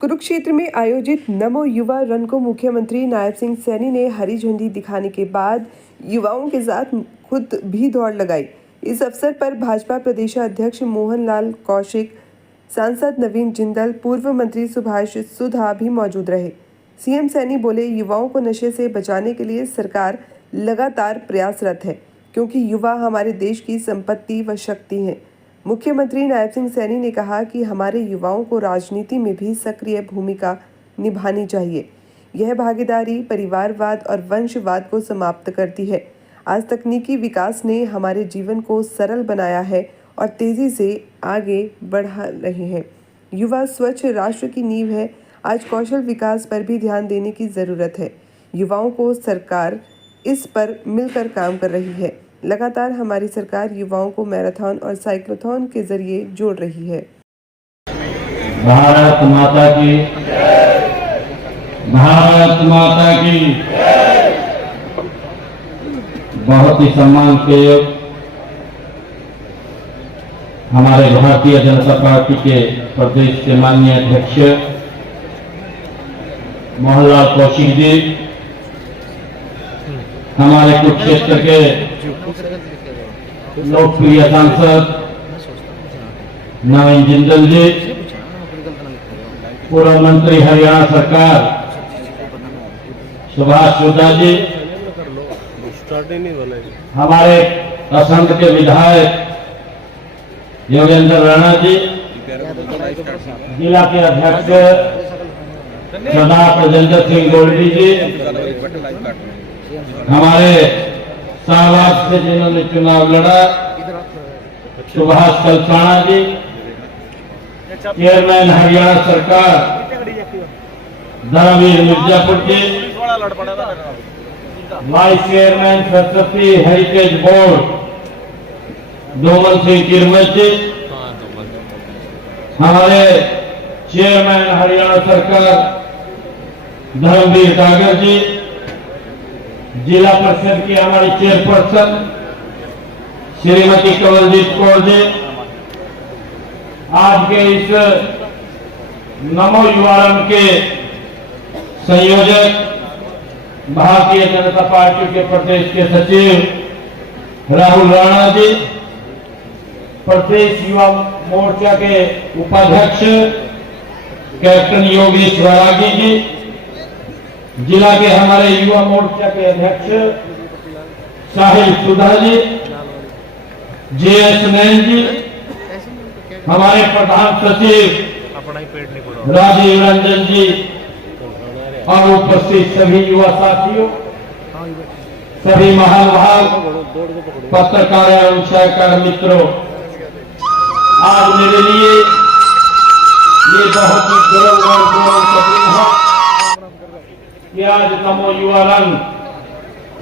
कुरुक्षेत्र में आयोजित नमो युवा रन को मुख्यमंत्री नायब सिंह सैनी ने हरी झंडी दिखाने के बाद युवाओं के साथ खुद भी दौड़ लगाई। इस अवसर पर भाजपा प्रदेशाध्यक्ष मोहन लाल कौशिक, सांसद नवीन जिंदल, पूर्व मंत्री सुभाष सुधा भी मौजूद रहे। सीएम सैनी बोले, युवाओं को नशे से बचाने के लिए सरकार लगातार प्रयासरत है, क्योंकि युवा हमारे देश की संपत्ति व शक्ति हैं। मुख्यमंत्री नायब सिंह सैनी ने कहा कि हमारे युवाओं को राजनीति में भी सक्रिय भूमिका निभानी चाहिए। यह भागीदारी परिवारवाद और वंशवाद को समाप्त करती है। आज तकनीकी विकास ने हमारे जीवन को सरल बनाया है और तेजी से आगे बढ़ा रहे हैं। युवा स्वच्छ राष्ट्र की नींव है। आज कौशल विकास पर भी ध्यान देने की ज़रूरत है। युवाओं को सरकार इस पर मिलकर काम कर रही है। लगातार हमारी सरकार युवाओं को मैराथन और साइक्लोथॉन के जरिए जोड़ रही है। भारत माता की भारत माता की बहुत ही सम्मान के योग हमारे भारतीय जनता पार्टी के प्रदेश के माननीय अध्यक्ष मोहन लाल कौशिक जी, हमारे कुरुक्षेत्र के लोकप्रिय सांसद नवीन जिंदल जी, पूर्व मंत्री हरियाणा सरकार सुभाष सुधा जी, हमारे असंध के विधायक योगेंद्र राणा जी, जिला के अध्यक्ष सरदार प्रजेंद्र सिंह गोल्डी जी, हमारे शाहबाद से जिन्होंने चुनाव लड़ा सुभाष कलसाना जी, चेयरमैन हरियाणा सरकार Dharamvir Mirzapur ji, vice chairman Saraswati heritage board Doman Singh Kirmat ji, हमारे चेयरमैन हरियाणा सरकार धर्मवीर कागर जी, जिला परिषद की हमारी चेयरपर्सन श्रीमती कमलजीत कौर जी, आज के इस नमो युवा रन के संयोजक भारतीय जनता पार्टी के प्रदेश के सचिव राहुल राणा जी, प्रदेश युवा मोर्चा के उपाध्यक्ष कैप्टन योगेश वैरागी जी, जिला के हमारे युवा मोर्चा के अध्यक्ष साहिल सुधा जी, JS नैन जी, हमारे प्रधान सचिव राजीव रंजन जी और उपस्थित सभी युवा साथियों, सभी महानुभाव, पत्रकार एवं सहकार मित्रों, आज मेरे लिए ये बहुत ही गौरव और गौरव का दिन है कि आज नमो युवा रन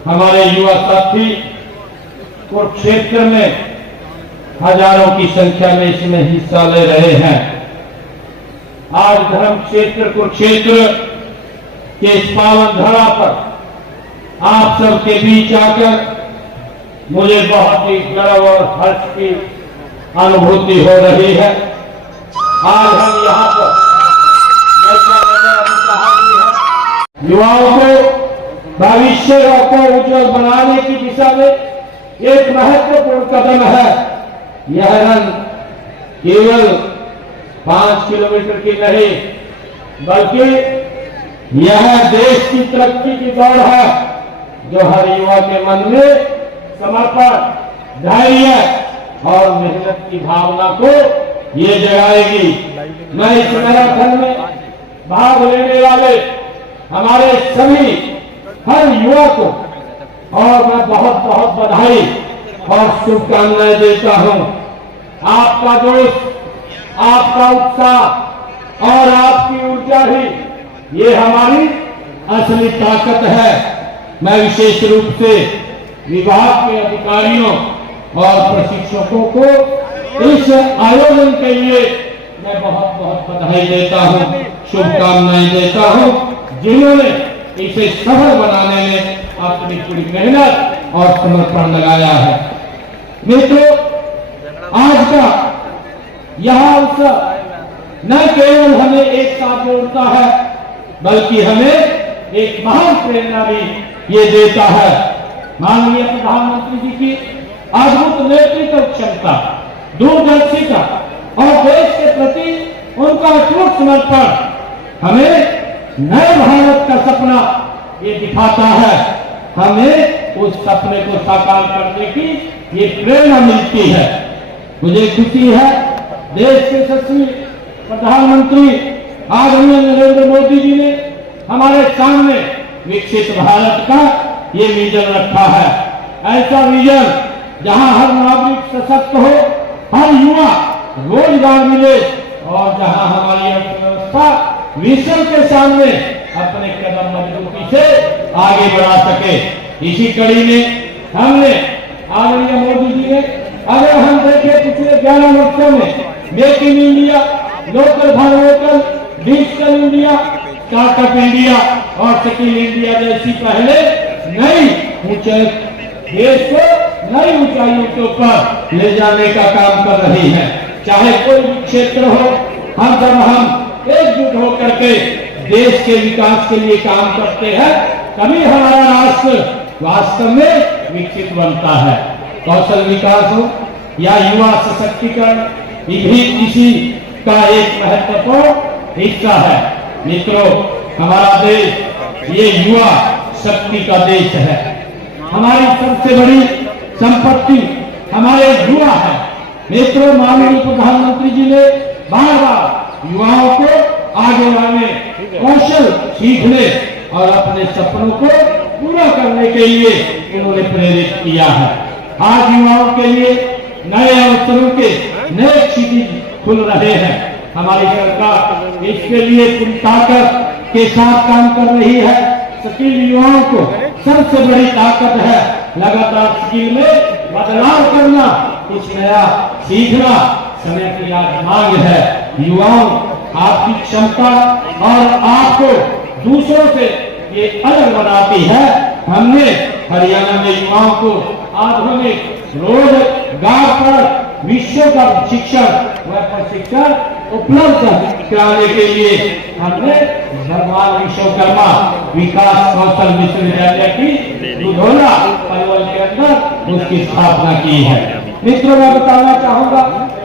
हमारे युवा साथी कुरुक्षेत्र में हजारों की संख्या में इसमें हिस्सा ले रहे हैं। आज धर्म क्षेत्र कुरुक्षेत्र के इस पावन धरा पर आप सबके बीच आकर मुझे बहुत ही गर्व और हर्ष की अनुभूति हो रही है। आज हम यहाँ पर जैसा मैंने अभी कहा है, युवाओं को भविष्य को उज्जवल बनाने की दिशा में एक महत्वपूर्ण कदम है। यह रन केवल 5 किलोमीटर की नहीं, बल्कि यह देश की तरक्की की दौड़ है, जो हर युवा के मन में समर्पण, धैर्य और मेहनत की भावना को ये जगाएगी। मैं इस मैराथन में भाग लेने वाले हमारे सभी हर युवा को और मैं बहुत बहुत बधाई और शुभकामनाएं देता हूं। आपका जोश, आपका उत्साह और आपकी ऊर्जा ही ये हमारी असली ताकत है। मैं विशेष रूप से विभाग के अधिकारियों और प्रशिक्षकों को इस आयोजन के लिए मैं बहुत बहुत बधाई देता हूं, शुभकामनाएं देता हूं, जिन्होंने इसे सफल बनाने में अपनी पूरी मेहनत और समर्पण लगाया है। मित्रों, आज का यह अवसर न केवल हमें एक साथ जोड़ता है बल्कि हमें एक महान प्रेरणा भी ये देता है। माननीय प्रधानमंत्री जी की अद्भुत नेतृत्व क्षमता, दूरदर्शिता और देश के प्रति उनका अटूट समर्पण हमें नए भारत का सपना ये दिखाता है। हमें उस सपने को साकार करने की ये प्रेरणा मिलती है। मुझे खुशी है देश के यशस्वी प्रधानमंत्री आदरणीय नरेंद्र मोदी जी ने हमारे सामने विकसित भारत का ये विजन रखा है। ऐसा विजन जहां हर नागरिक सशक्त हो, हर युवा रोजगार मिले और जहां हमारी अर्थव्यवस्था विश्व के सामने अपने कदम मजबूती से आगे बढ़ा सके। इसी कड़ी में हमने आदरणीय मोदी जी ने, अगर हम देखें पिछले 11 वर्षों में make in India, local for vocal, digital India, startup India और स्किल इंडिया जैसी पहले नई ऊंचाई देश को नई ऊंचाइयों के ऊपर ले जाने का काम कर रही है। चाहे कोई भी क्षेत्र हो, हम जब हम एकजुट होकर के देश के विकास के लिए काम करते हैं तभी हमारा राष्ट्र वास्तव में विकसित बनता है। कौशल विकास हो या युवा सशक्तिकरण, ये भी इसी का एक महत्वपूर्ण हिस्सा है। मित्रों, हमारा देश ये युवा शक्ति का देश है। हमारी सबसे बड़ी संपत्ति हमारे युवा है। मित्रों, माननीय प्रधानमंत्री जी ने बार बार युवाओं को आगे लाने, कौशल सीखने और अपने सपनों को पूरा करने के लिए उन्होंने प्रेरित किया है। आज युवाओं के लिए नए अवसरों के नए क्षितिज खुल रहे हैं। हमारी सरकार इसके लिए पूरी ताकत के साथ काम कर रही है। स्किल युवाओं को सबसे बड़ी ताकत है। लगातार स्किल में बदलाव करना, कुछ नया सीखना समय की आज मांग है। युवाओं आपकी क्षमता और आपको दूसरों से ये अलग बनाती है। हमने हरियाणा में युवाओं को आधुनिक रोजगार पर विश्व का शिक्षण व प्रशिक्षण उपलब्ध कराने के लिए हमने भगवान विश्वकर्मा विकास कौशल विश्वविद्यालय की दुधौला पलवल के अंदर उसकी स्थापना की है। मित्रों, मैं बताना चाहूंगा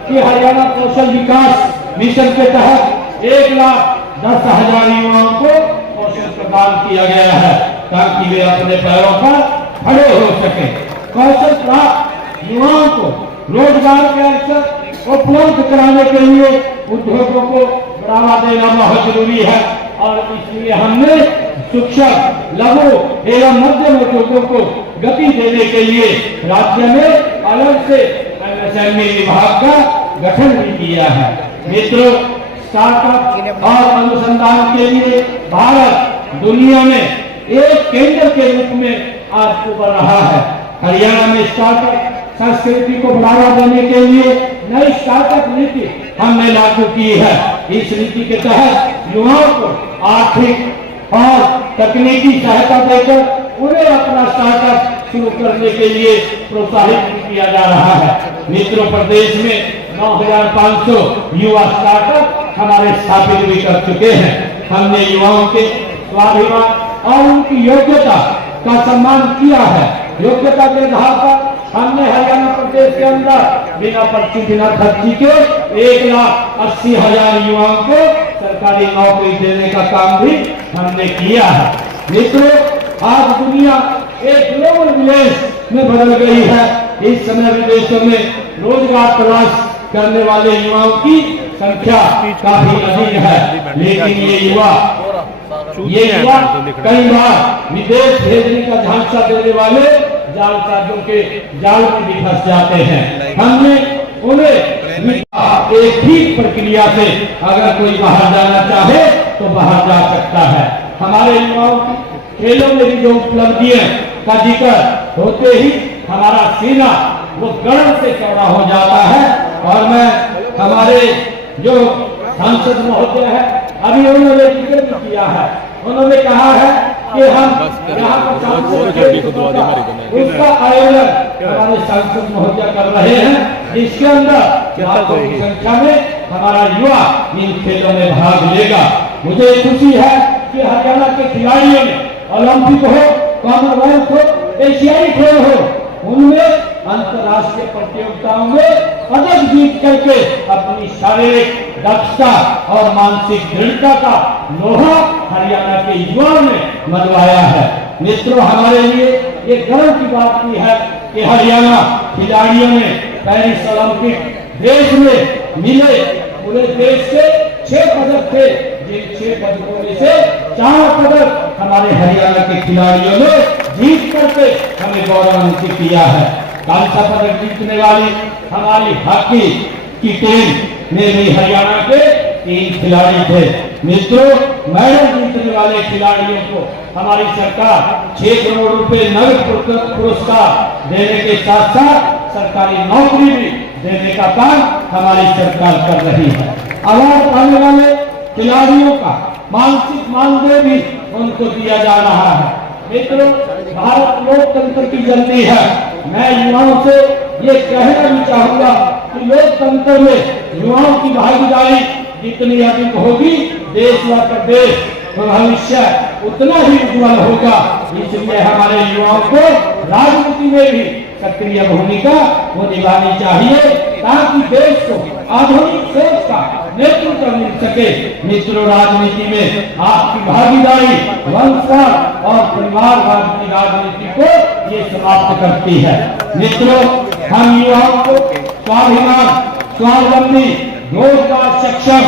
कि हरियाणा कौशल विकास मिशन के तहत 1,10,000 युवाओं को कौशल प्रदान किया गया है ताकि वे अपने पैरों पर खड़े हो सके। कौशल प्राप्त युवाओं को रोजगार के अवसर उपलब्ध कराने के लिए उद्योगों को बढ़ावा देना बहुत जरूरी है और इसलिए हमने सूक्ष्म, लघु एवं मध्यम उद्योगों को गति देने के लिए राज्य में अलग से एमएसएमई विभाग का गठन भी किया है। मित्रों, स्टार्टअप और अनुसंधान के लिए भारत दुनिया में एक केंद्र के रूप में आज उभर रहा है। हरियाणा में स्टार्टअप संस्कृति को बढ़ावा देने के लिए नई स्टार्टअप नीति हमने लागू की है। इस नीति के तहत युवाओं को आर्थिक और तकनीकी सहायता देकर उन्हें अपना स्टार्टअप शुरू करने के लिए प्रोत्साहित किया जा रहा है। मित्रों, प्रदेश में 9,500 युवा स्टार्टअप हमारे स्थापित भी कर चुके हैं। हमने युवाओं के स्वाभिमान और उनकी योग्यता का सम्मान किया है। योग्यता के आधार पर हमने हरियाणा प्रदेश के अंदर बिना पर्ची बिना खर्ची के 1,80,000 युवाओं को सरकारी नौकरी देने का काम भी हमने किया है। मित्रों, आज दुनिया एक ग्लोबल विलेज में बदल गई है। इस समय विदेशों में रोजगार तलाश करने वाले युवाओं की संख्या काफी अधिक है, लेकिन ये युवा कई बार विदेश भेजने का झांसा देने वाले जालसाजों के जाल में भी फंस जाते हैं। हमने उन्हें एक ठीक प्रक्रिया से अगर कोई बाहर जाना चाहे तो बाहर जा सकता है। हमारे युवाओं की खेलों में भी जो उपलब्धियां का जिक्र होते ही हमारा सीना वो गर्व से चौड़ा हो जाता है। और मैं हमारे जो सांसद महोदय है, अभी उन्होंने जिक्र भी किया है, उन्होंने कहा है कि हम यहाँ पर उसका आयोजन हमारे सांसद महोदय कर रहे हैं, जिसके अंदर लाखों की संख्या में हमारा युवा इन खेलों में भाग लेगा। मुझे खुशी है कि हरियाणा के खिलाड़ियों ने ओलंपिक हो, कॉमनवेल्थ हो, एशियाई खेल हो, उनमें अंतर्राष्ट्रीय प्रतियोगिताओं में पदक जीत करके अपनी शारीरिक दक्षता और मानसिक दृढ़ता का लोहा हरियाणा के युवाओं ने मनवाया है। मित्रों, हमारे लिए ये गर्व की बात की है कि हरियाणा खिलाड़ियों ने पेरिस ओलंपिक देश में मिले पूरे देश से 6 पदक थे, जिन 6 पदकों में से 4 पदक हमारे हरियाणा के खिलाड़ियों ने जीत करके हमें गौरवान्वित किया है। कांस्य पदक जीतने वाली हमारी हॉकी की टीम में भी हरियाणा के 3 खिलाड़ी थे। मित्रों, मेडल जीतने वाले खिलाड़ियों को हमारी सरकार 6 करोड़ रुपए नगद पुरस्कार देने के साथ साथ सरकारी नौकरी भी देने का काम हमारी सरकार कर रही है। अवार्ड पाने वाले खिलाड़ियों का मानसिक मानदेय भी उनको दिया जा रहा है। मित्रों, भारत लोकतंत्र की जननी है। मैं युवाओं से ये कहना भी चाहूंगा कि लोकतंत्र में युवाओं की भागीदारी जितनी अधिक होगी, देश व प्रदेश भविष्य उतना ही उज्जवल होगा। इसलिए हमारे युवाओं को राजनीति में भी सक्रिय भूमिका वो निभानी चाहिए ताकि देश को आधुनिक सोच का नेतृत्व मिल सके। मित्रों, राजनीति में आपकी भागीदारी वंशवाद और परिवारवाद की राजनीति को ये समाप्त करती है। मित्रों, हम युवाओं को स्वाभिमान, स्वावलंबी, रोजगार सक्षम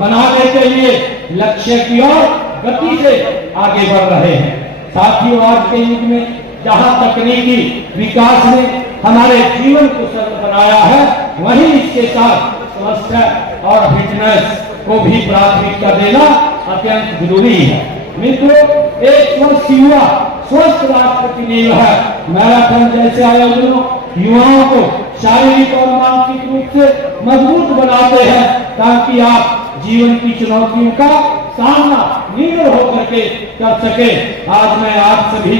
बनाने के लिए लक्ष्य की ओर गति से आगे बढ़ रहे हैं। साथियों, आज के युग में जहां तकनीकी विकास ने हमारे जीवन को सरल बनाया है, वहीं इसके साथ स्वास्थ्य और फिटनेस को भी प्राथमिकता देना अत्यंत जरूरी है। मित्रों, एक स्वस्थ युवा स्वस्थ राष्ट्र की नींव है। मैराथन जैसे आयोजनों युवाओं को शारीरिक और मानसिक रूप से मजबूत बनाते हैं ताकि आप जीवन की चुनौतियों का सामना निर्भर होकर के कर सके। आज मैं आप सभी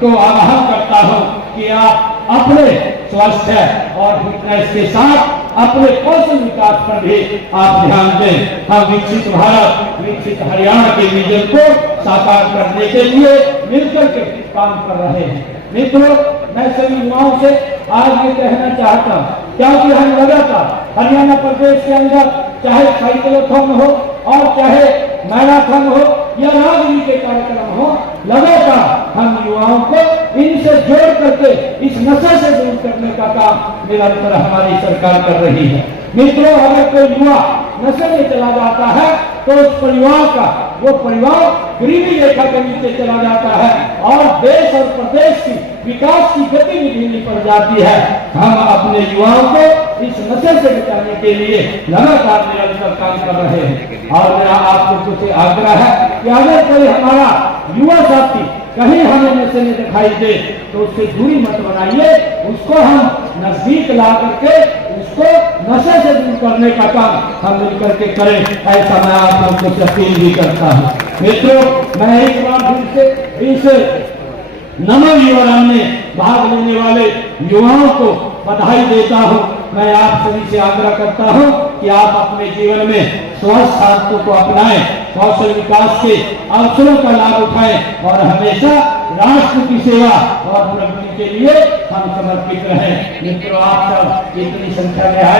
को आह्वान करता हूं कि आप अपने स्वास्थ्य और फिटनेस के साथ अपने कौशल विकास पर भी आप ध्यान दें। हम विकसित भारत, विकसित हरियाणा के विजन को साकार करने के लिए मिलकर के काम कर रहे हैं। मित्रों, मैं सभी युवाओं से आज ये कहना चाहता हूँ, क्योंकि हम लगातार हरियाणा प्रदेश के अंदर चाहे साइक्लोथॉन हो और चाहे मैराथन हो या राजनीति के कार्यक्रम हो, लगातार हम युवाओं को इनसे जोड़ करके इस नशे से दूर करने का काम निरंतर हमारी सरकार कर रही है। मित्रों, अगर कोई युवा नशे में चला जाता है तो उस परिवार का वो परिवार गरीबी रेखा के नीचे चला जाता है और देश और प्रदेश की विकास की गति भी धीमी पड़ जाती है। हम अपने युवाओं को इस नशे से बचाने के लिए लगातार निरंतर काम कर रहे हैं। और मेरा आपको कुछ आग्रह है कि अगर कोई हमारा युवा साथी कहीं हमें नशे में दिखाई दे तो उससे दूरी मत बनाइए, उसको हम नजदीक ला करके उसको नशे से दूर करने का काम हम मिलकर के करें, ऐसा मैं आप लोगों से अपील भी करता हूँ। मित्रों, मैं एक बार फिर से इस नमो युवा रन में भाग लेने वाले युवाओं को बधाई देता हूँ। मैं आप सभी से आग्रह करता हूँ कि आप अपने जीवन में स्वस्थ आदतों को अपनाएं, कौशल विकास के अवसरों का लाभ उठाएं और हमेशा राष्ट्र की सेवा और प्रगति के लिए हम समर्पित रहें। मित्रों, आप सब इतनी संख्या में आए।